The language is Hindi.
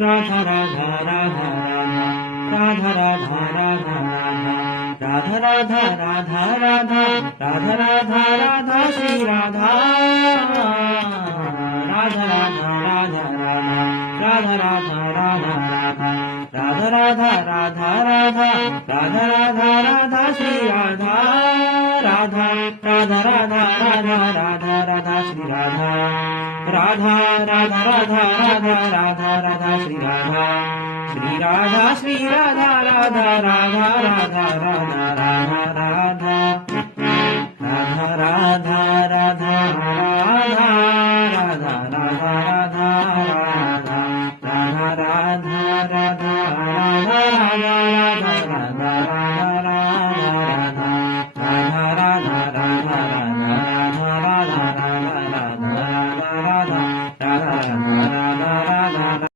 राधा राधा राधा राधा राधा राधा राधा राधा राधा राधा राधा राधा श्री राधा राधा राधा राधा राधा राधा राधा राधा राधा राधा राधा राधा राधा राधा श्री राधा राधा राधा राधा राधा राधा राधा श्री राधा राधा राधा राधा राधा राधा राधा श्री राधा श्री राधा राधा राधा राधा राधा राधा